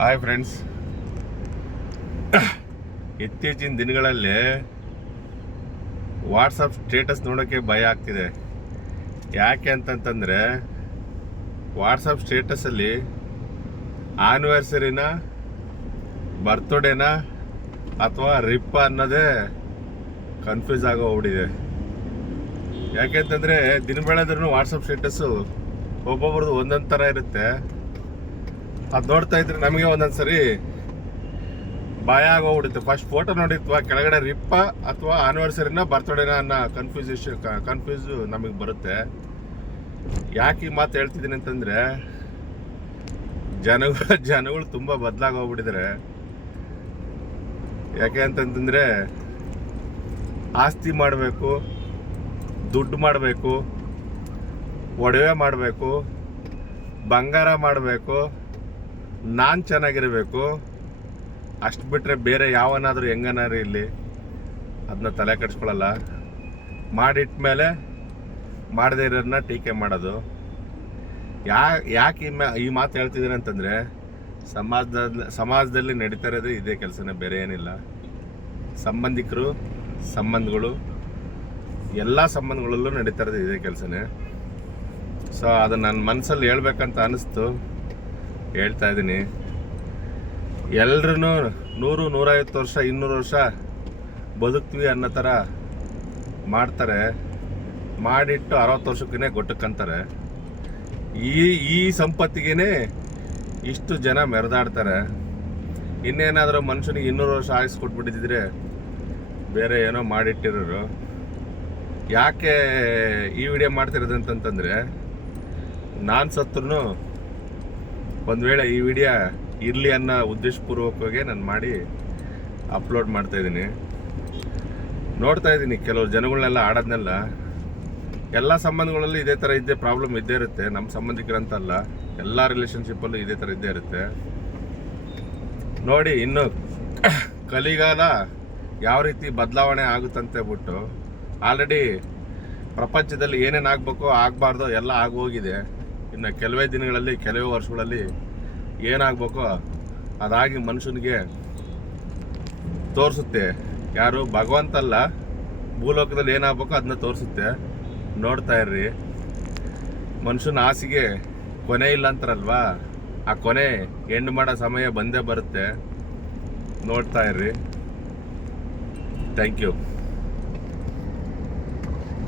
Hi friends, ಇತ್ತೀಚಿನ ದಿನಗಳಲ್ಲಿ WhatsApp status ನೋಡೋಕ್ಕೆ ಭಯ ಆಗ್ತಿದೆ. ಯಾಕೆ ಅಂತಂತಂದರೆ ವಾಟ್ಸಪ್ ಸ್ಟೇಟಸಲ್ಲಿ ಆ್ಯನಿವರ್ಸರಿನ, ಬರ್ತ್ಡೇನ ಅಥವಾ ರಿಪ್ಪ ಅನ್ನೋದೇ ಕನ್ಫ್ಯೂಸ್ ಆಗೋ ಹೋಗ್ಬಿಟ್ಟಿದೆ. ಯಾಕೆಂತಂದರೆ ದಿನ ಬೆಳೆದ್ರೂ ವಾಟ್ಸಪ್ ಸ್ಟೇಟಸ್ಸು ಒಬ್ಬೊಬ್ರದ್ದು ಒಂದೊಂದು ಥರ ಇರುತ್ತೆ. ಅದು ನೋಡ್ತಾ ಇದ್ರೆ ನಮಗೆ ಒಂದೊಂದು ಸರಿ ಭಯ ಆಗೋಗ್ಬಿಡುತ್ತೆ. ಫಸ್ಟ್ ಫೋಟೋ ನೋಡಿತ್ವಾ ಕೆಳಗಡೆ ರಿಪ್ಪ ಅಥವಾ ಆ್ಯನಿವರ್ಸರಿನ ಬರ್ತ್ಡೇನ ಅನ್ನೋ ಕನ್ಫ್ಯೂಸ್ ನಮಗೆ ಬರುತ್ತೆ. ಯಾಕೆ ಈ ಮಾತು ಹೇಳ್ತಿದ್ದೀನಿ ಅಂತಂದರೆ ಜನಗಳು ತುಂಬ ಬದಲಾಗೋಗ್ಬಿಟ್ಟಿದ್ದಾರೆ. ಯಾಕೆ ಅಂತಂತಂದರೆ ಆಸ್ತಿ ಮಾಡಬೇಕು, ದುಡ್ಡು ಮಾಡಬೇಕು, ಒಡವೆ ಮಾಡಬೇಕು, ಬಂಗಾರ ಮಾಡಬೇಕು, ನಾನು ಚೆನ್ನಾಗಿರಬೇಕು, ಅಷ್ಟು ಬಿಟ್ಟರೆ ಬೇರೆ ಯಾವನಾದರೂ ಹೆಂಗನಾರು ಇಲ್ಲಿ ಅದನ್ನ ತಲೆ ಕೆಡಿಸ್ಕೊಳ್ಳಲ್ಲ. ಮಾಡಿಟ್ಮೇಲೆ ಮಾಡದೇ ಇರೋದನ್ನ ಟೀಕೆ ಮಾಡೋದು. ಯಾಕೆ ಈ ಮಾತು ಹೇಳ್ತಿದ್ದೀನಿ ಅಂತಂದರೆ ಸಮಾಜದಲ್ಲಿ ನಡೀತಾ ಇರೋದು ಇದೇ ಕೆಲಸನೇ, ಬೇರೆ ಏನಿಲ್ಲ. ಸಂಬಂಧಿಕರು, ಸಂಬಂಧಗಳು, ಎಲ್ಲ ಸಂಬಂಧಗಳಲ್ಲೂ ನಡೀತಾ ಇರೋದು ಇದೇ ಕೆಲಸನೇ. ಸೊ ಅದು ನನ್ನ ಮನಸ್ಸಲ್ಲಿ ಹೇಳ್ಬೇಕಂತ ಅನ್ನಿಸ್ತು, ಹೇಳ್ತಾ ಇದ್ದೀನಿ. ಎಲ್ರೂ 100-150 ವರ್ಷ 200 ವರ್ಷ ಬದುಕ್ತೀವಿ ಅನ್ನೋ ಥರ ಮಾಡ್ತಾರೆ. ಮಾಡಿಟ್ಟು 60 ವರ್ಷಕ್ಕೇ ಗೊಟ್ಟಕ್ಕಂತಾರೆ. ಈ ಸಂಪತ್ತಿಗೆ ಇಷ್ಟು ಜನ ಮೆರೆದಾಡ್ತಾರೆ. ಇನ್ನೇನಾದರೂ ಮನುಷ್ಯನಿಗೆ 200 ವರ್ಷ ಆಯುಸ್ ಕೊಟ್ಬಿಟ್ಟಿದ್ರೆ ಬೇರೆ ಏನೋ ಮಾಡಿಟ್ಟಿರೋರು. ಯಾಕೆ ಈ ವಿಡಿಯೋ ಮಾಡ್ತಿರೋದು ಅಂತಂತಂದರೆ, ನಾನು ಸತ್ರೂ ಒಂದು ವೇಳೆ ಈ ವಿಡಿಯೋ ಇರಲಿ ಅನ್ನೋ ಉದ್ದೇಶಪೂರ್ವಕವಾಗಿ ನಾನು ಮಾಡಿ ಅಪ್ಲೋಡ್ ಮಾಡ್ತಾಯಿದ್ದೀನಿ. ನೋಡ್ತಾ ಇದ್ದೀನಿ ಕೆಲವರು ಜನಗಳನ್ನೆಲ್ಲ ಆಡೋದನ್ನೆಲ್ಲ. ಎಲ್ಲ ಸಂಬಂಧಗಳಲ್ಲಿ ಇದೇ ಥರ ಪ್ರಾಬ್ಲಮ್ ಇದ್ದೇ ಇರುತ್ತೆ. ನಮ್ಮ ಸಂಬಂಧಿಕರಂತಲ್ಲ, ಎಲ್ಲ ರಿಲೇಷನ್ಶಿಪ್ಪಲ್ಲೂ ಇದೇ ಥರ ಇದ್ದೇ ಇರುತ್ತೆ. ನೋಡಿ, ಇನ್ನು ಕಲಿಗಾಲ ಯಾವ ರೀತಿ ಬದಲಾವಣೆ ಆಗುತ್ತಂತೆ ಬಿಟ್ಟು ಆಲ್ರೆಡಿ ಪ್ರಪಂಚದಲ್ಲಿ ಏನೇನು ಆಗಬೇಕೋ ಆಗಬಾರ್ದೋ ಎಲ್ಲ ಆಗೋಗಿದೆ. ಇನ್ನು ಕೆಲವೇ ದಿನಗಳಲ್ಲಿ, ಕೆಲವೇ ವರ್ಷಗಳಲ್ಲಿ ಏನಾಗಬೇಕೋ ಅದಾಗಿ ಮನುಷ್ಯನಿಗೆ ತೋರಿಸುತ್ತೆ. ಯಾರು ಭಗವಂತಲ್ಲ, ಭೂಲೋಕದಲ್ಲಿ ಏನಾಗಬೇಕೋ ಅದನ್ನ ತೋರಿಸುತ್ತೆ. ನೋಡ್ತಾ ಇರ್ರಿ. ಮನುಷ್ಯನ ಆಸೆಗೆ ಕೊನೆ ಇಲ್ಲ ಅಂತಾರಲ್ವಾ, ಆ ಕೊನೆ ಎಂಡ್ ಮಾಡೋ ಸಮಯ ಬಂದೇ ಬರುತ್ತೆ. ನೋಡ್ತಾ ಇರ್ರಿ. Thank you.